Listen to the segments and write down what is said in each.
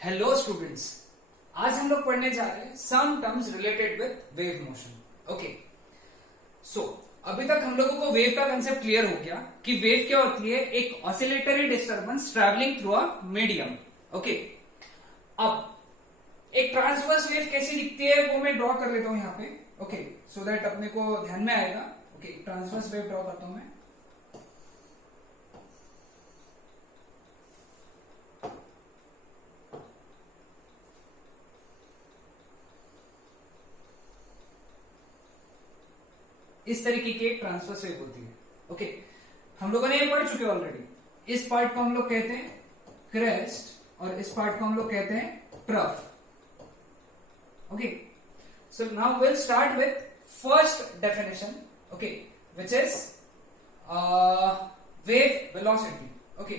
Hello students, आज हम लोग पढ़ने जा रहे हैं some terms related with wave motion. Okay, so अभी तक हम लोगों को वेव का कंसेप्ट क्लियर हो गया कि वेव क्या होती है, एक oscillatory disturbance travelling through a medium. Okay, अब एक ट्रांसवर्स वेव कैसी दिखती है वो मैं ड्रॉ कर लेता हूं यहाँ पे। ओके, सो दैट अपने को ध्यान में आएगा। ओके, ट्रांसवर्स वेव ड्रॉ करता हूं मैं। इस तरीके की एक ट्रांसवर्स वेव होती है। ओके, हम लोगों ने ये पढ़ चुके ऑलरेडी। इस पार्ट को हम लोग कहते हैं क्रेस्ट और इस पार्ट को हम लोग कहते हैं trough. Okay, so now will start with first definition, okay, which is wave velocity. Okay,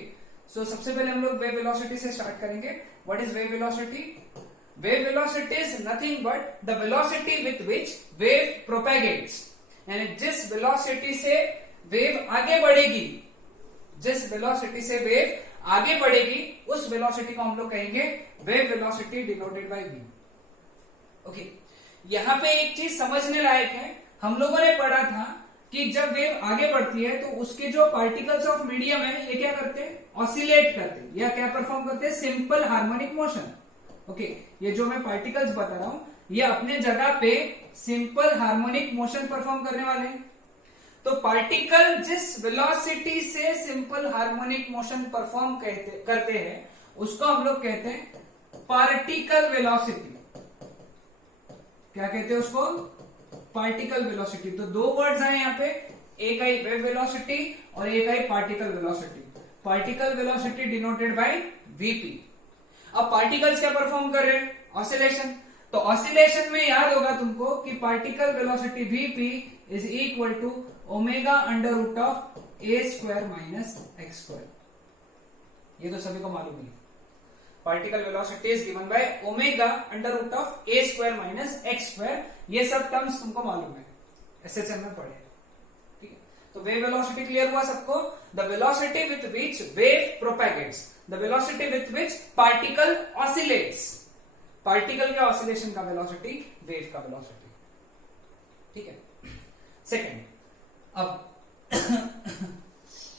so सबसे पहले हम लोग वेव वेलोसिटी से स्टार्ट करेंगे। What is wave velocity? Wave velocity is nothing but the velocity with which wave propagates, यानी जिस velocity से wave आगे बढ़ेगी, जिस वेलोसिटी से वेव आगे बढ़ेगी उस वेलोसिटी को हम लोग कहेंगे wave velocity denoted by v। Okay, यहां पे एक चीज समझने लायक है। हम लोगों ने पढ़ा था कि जब वेव आगे बढ़ती है तो उसके जो पार्टिकल्स ऑफ मीडियम है ये क्या करते हैं, ऑसिलेट करते हैं या क्या परफॉर्म करते हैं, सिंपल हार्मोनिक मोशन। ओके, ये जो मैं पार्टिकल्स बता रहा हूं ये अपने जगह पे सिंपल हार्मोनिक मोशन परफॉर्म करने वाले हैं। तो पार्टिकल जिस वेलोसिटी से सिंपल हार्मोनिक मोशन परफॉर्म करते हैं उसको हम लोग कहते हैं पार्टिकल वेलोसिटी। क्या कहते हैं उसको? Particle velocity. तो दो वर्ड्स आए यहाँ पे, एक आई वेव वेलोसिटी और एक आई particle velocity. Particle velocity denoted by VP. अब पार्टिकल्स क्या परफॉर्म कर रहे हैं? ऑसिलेशन। तो ऑसिलेशन में याद होगा तुमको कि particle velocity VP is equal to omega under root of A square minus X square. ये तो सभी को मालूम है। Particle velocity is given by omega under root of A square minus X square. ये सब टर्म्स तुमको मालूम है, एसएचएम में पढ़े। ठीक है, तो वेव वेलोसिटी क्लियर हुआ सबको? The velocity with which wave propagates, the velocity with which particle oscillates. Particle के ऑसिलेशन का वेलोसिटी वेव का वेलोसिटी। ठीक है, सेकेंड, अब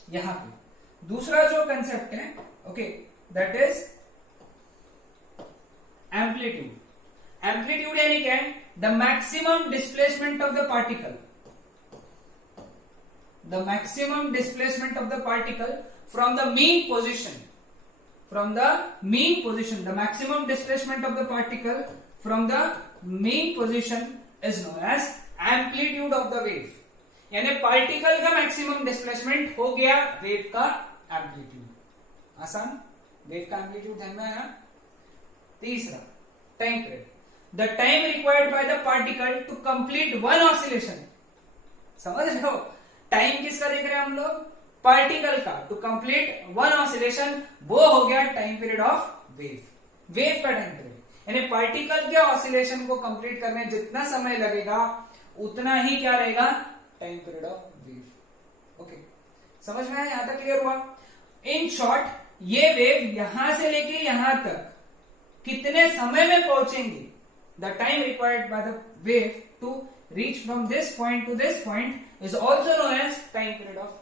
यहां पे दूसरा जो कंसेप्ट है, okay, that is amplitude. Amplitude यानी क्या है? The maximum displacement of the particle, the maximum displacement of the particle from the mean position, from the mean position, the maximum displacement of the particle from the mean position is known as amplitude of the wave। यानी particle का maximum displacement हो गया wave का amplitude. आसान, wave का amplitude ध्यान में आया। तीसरा, time period, the time required by the particle to complete one oscillation. समझ रहे हो? टाइम किसका देख रहे हैं हम लोग? पार्टिकल का, टू कंप्लीट वन ऑसिलेशन, वो हो गया time period of wave. Wave का टाइम पीरियड यानी पार्टिकल के ऑसिलेशन को कंप्लीट करने जितना समय लगेगा उतना ही क्या रहेगा, time period of wave. Okay, समझ में आया? यहां तक क्लियर हुआ? इन शॉर्ट, ये वेव यहां से लेके यहां तक कितने समय में पहुंचेंगे, the time required by the wave to reach from this point to this point is also known as time period of.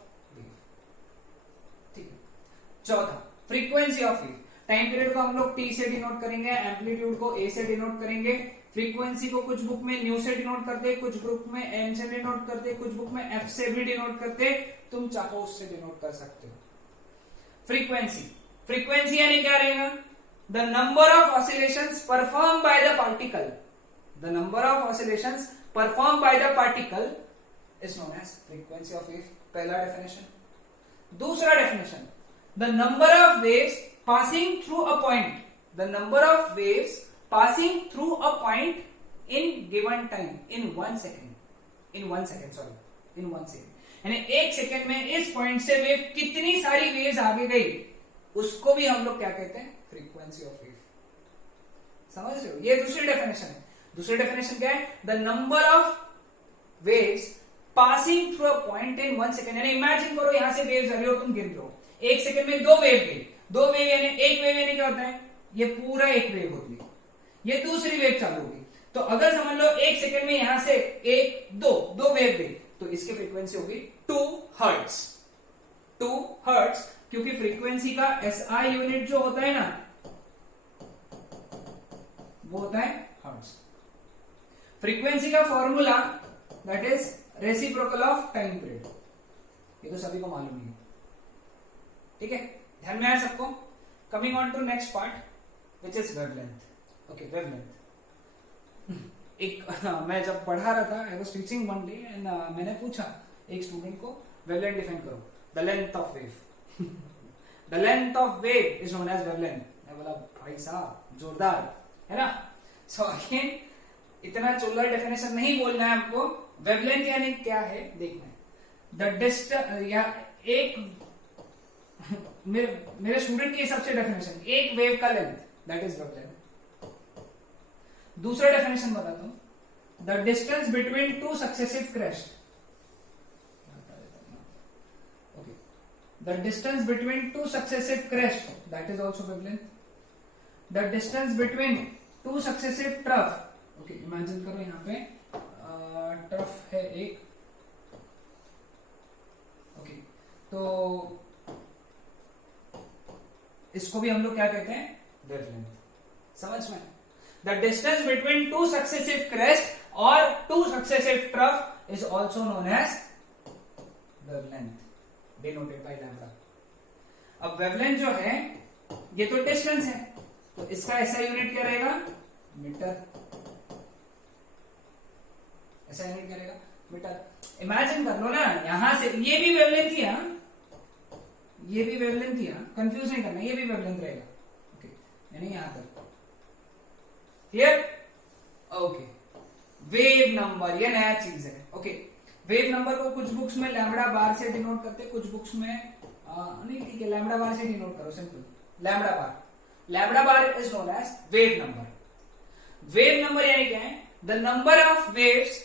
चौथा, frequency of wave. Time period को हम लोग टी से डिनोट करेंगे, एम्पलीट्यूड को ए से डिनोट करेंगे, फ्रीक्वेंसी को कुछ बुक में न्यू से डिनोट करते, कुछ बुक में एन से डिनोट करते, कुछ बुक में एफ से भी डिनोट करते, तुम चाहो उससे डिनोट कर सकते हो। फ्रीक्वेंसी, फ्रीक्वेंसी यानी क्या रहेगा? The number of oscillations perform by the particle, the number of oscillations perform by the particle is known as frequency of wave. पहला डेफिनेशन। दूसरा definition, the number of waves passing through a point, the number of waves passing through a point in given time, in 1 second, in 1 second, sorry, in 1 second, यानी 1 second में इस point से wave कितनी सारी waves आगे गई उसको भी हम लोग क्या कहते हैं? Frequency of wave. समझ रहे हो? ये दूसरी डेफिनेशन है। दूसरी डेफिनेशन क्या है? The number of waves passing through a point in 1 second. यानी इमेजिन करो यहां से वेव्स आ रही हो, तुम गिन रहे हो, 1 सेकंड में 2 वेव गई। 2 वेव यानी एक वेव यानी क्या होता है? ये पूरा एक वेव होती है, ये दूसरी वेव चालू होगी। तो अगर समझ लो 1 सेकेंड में यहां से 1 2 वेव गई, तो इसकी फ्रीक्वेंसी होगी 2 हर्ट्ज। 2 हर्ट्ज, क्योंकि फ्रीक्वेंसी का एसआई यूनिट जो होता है ना, वो होता है हर्ट्ज। फ्रीक्वेंसी का formula that is reciprocal of time period, ये तो सभी को मालूम ही है, ठीक है, ध्यान में आया सबको। Coming on to next part which is wavelength. Okay, wavelength एक मैं जब पढ़ा रहा था, I was teaching one day and मैंने पूछा एक स्टूडेंट को, वेवलेंथ डिफाइन करो, the length of wave. The length of wave is known as wavelength. मैं बोला भाई साहब जोरदार है ना। सो अगेन इतना चोलर डेफिनेशन नहीं बोलना है हमको, वेवलेंथ यानी क्या है देखना है। द डिस्टेंस या एक मेरे स्टूडेंट के हिसाब से डेफिनेशन, एक वेव का लेंथ दैट इज वेवलेंथ। दूसरा डेफिनेशन बताता हूं, the distance between two successive crest. Okay, the distance between two successive crest that is also wavelength. The distance between two successive trough. Okay, imagine करो यहां पे trough है एक, okay, तो इसको भी हम लोग क्या कहते हैं, वेवलेंथ। समझ में? The distance between two successive crest और two successive trough is also known as wavelength, denoted by lambda. अब वेवलेंथ जो है ये तो डिस्टेंस है, तो इसका ऐसा यूनिट क्या रहेगा, मीटर। ऐसा यूनिट क्या रहेगा, मीटर। इमेजिन कर लो ना, यहां से ये भी वेवलेंथ ही है, ये भी वेवलेंथ ही है, कंफ्यूज नहीं करना, ये भी वेवलेंथ रहेगा। ओके, यानी यहां तक क्लियर। ओके, वेव नंबर ये नया चीज है। ओके, वेव नंबर को कुछ बुक्स में लैम्बडा बार से डिनोट करते, कुछ बुक्स में नहीं, ठीक है, लैम्बडा बार से डिनोट करो, simple lambda bar. Lambda bar is known as wave number. Wave number यानी क्या है, the number of waves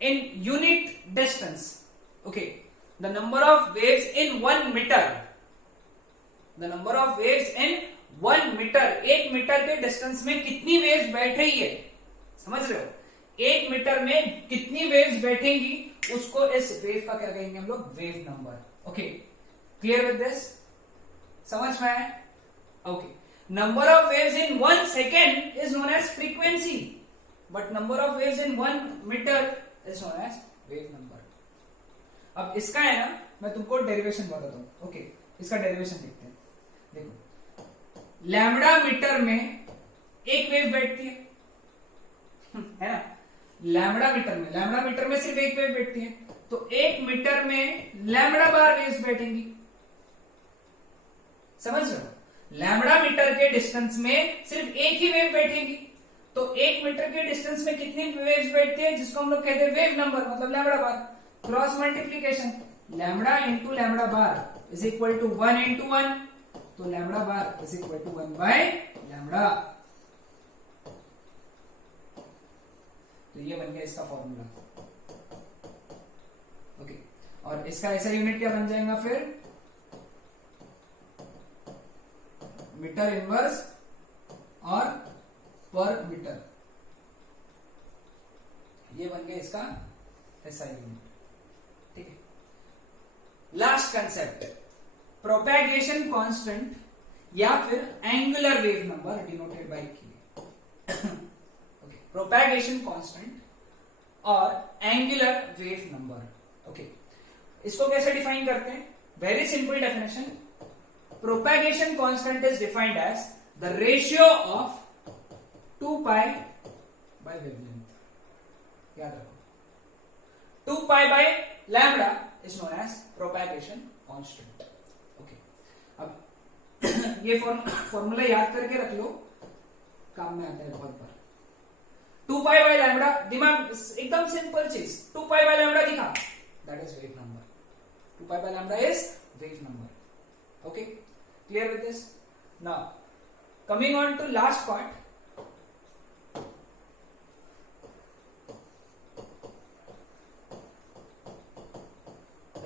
in unit distance. Okay, the number of waves in 1 meter. The number of waves in 1 meter, 1 meter के distance में कितनी waves बैठ रही है, समझ रहे हो? 1 मीटर में कितनी वेव्स बैठेंगी, उसको इस वेव का क्या कहेंगे हम लोग, wave number. Okay, clear with this? समझ में आया? Okay, number of waves in 1 second is known as frequency, but number of waves in 1 meter is known as wave number. अब इसका है ना, मैं तुमको डेरिवेशन बताता हूं। ओके, इसका डेरिवेशन देखते हैं। देखो, लैम्बडा मीटर में एक वेव बैठती है ना, लैम्बडा मीटर में सिर्फ एक वेव बैठती है, तो 1 मीटर में लैम्बडा बार वेव्स बैठेंगी। समझ रहे हो? लैम्बडा मीटर के डिस्टेंस में सिर्फ एक ही वेव बैठेगी, तो 1 मीटर के डिस्टेंस में कितनी वेव्स बैठती है, जिसको हम लोग कहते हैं वेव नंबर, मतलब lambda bar. Cross multiplication, lambda into lambda bar is equal to 1 into 1, तो lambda bar is equal to 1 by lambda. तो ये बन गया इसका फॉर्मूला। ओके, और इसका ऐसा यूनिट क्या बन जाएगा फिर, मीटर इनवर्स और पर मीटर। ये बन गया इसका ऐसा यूनिट, ठीक है। लास्ट कंसेप्ट, प्रोपेगेशन कांस्टेंट या फिर angular wave number denoted by K. Okay, propagation constant और एंगुलर वेव नंबर। ओके, इसको कैसे डिफाइन करते हैं, very simple definition. Propagation constant is defined as the ratio of 2 pi by wavelength. याद रखो, 2 pi by lambda is known as propagation constant. Okay, अब ये formula याद करके रख लो, काम में आता है बहुत बार। 2 पाई बाय लैम्बडा, दिमाग एकदम सिंपल चीज, 2 पाई बाय लैम्बडा दिखा, that is wave number. 2 pi by lambda is wave number. Okay, clear with this? Now coming on to last part,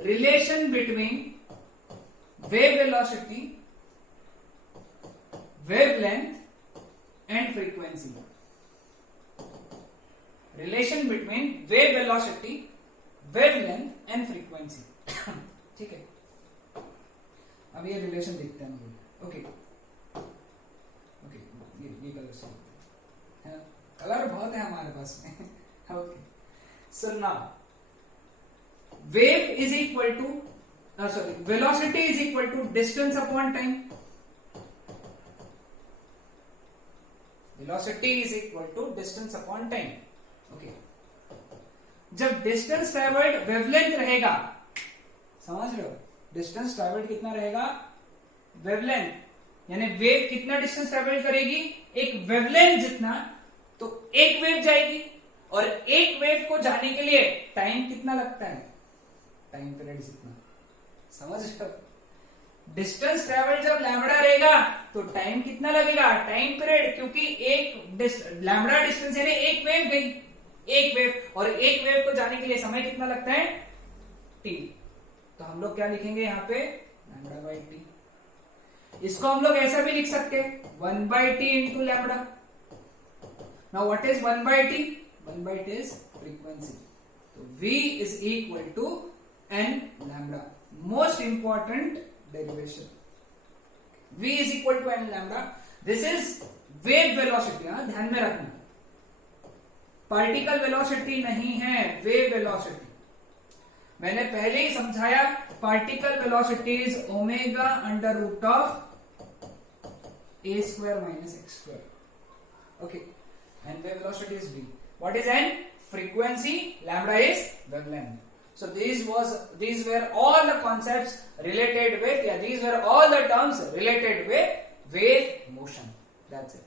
relation between wave velocity, wavelength frequency. Relation between wave velocity, wavelength and frequency. ठीक है, अब ये relation देखते हैं हम लोग. Okay okay, ये colour से है, कलर बहुत है हमारे पास में. Okay, so now wave is equal to velocity is equal to distance upon time. Velocity is equal to distance upon time. Okay. जब distance traveled wavelength रहेगा, समझ रहे हो, distance traveled कितना रहेगा, wavelength, यानी wave कितना distance travel करेगी, एक wavelength जितना, तो एक wave जाएगी और एक wave को जाने के लिए टाइम कितना लगता है, टाइम पीरियड जितना. समझ रहे हो, डिस्टेंस ट्रेवल जब लैम्बडा रहेगा तो टाइम कितना लगेगा, टाइम पीरियड, क्योंकि एक लैम्बडा डिस्टेंस यानी एक वेव गई, एक वेव, और एक वेव को जाने के लिए समय कितना लगता है, टी. तो हम लोग क्या लिखेंगे यहाँ पे, लैम्बडा बाई टी. इसको हम लोग ऐसा भी लिख सकते हैं 1 by t into lambda. Now what is 1 by t? 1 by t is frequency. तो v is equal to n lambda. Most important derivation. v is equal to n lambda. This is wave velocity. ध्यान में रखना, particle velocity नहीं है, wave velocity. मैंने पहले ही समझाया, particle velocity is omega under root of a square minus x square. Okay, and wave velocity is v. What is n? Frequency. Lambda is wavelength. So these were all the concepts related with, these were all the terms related with wave motion. That's it.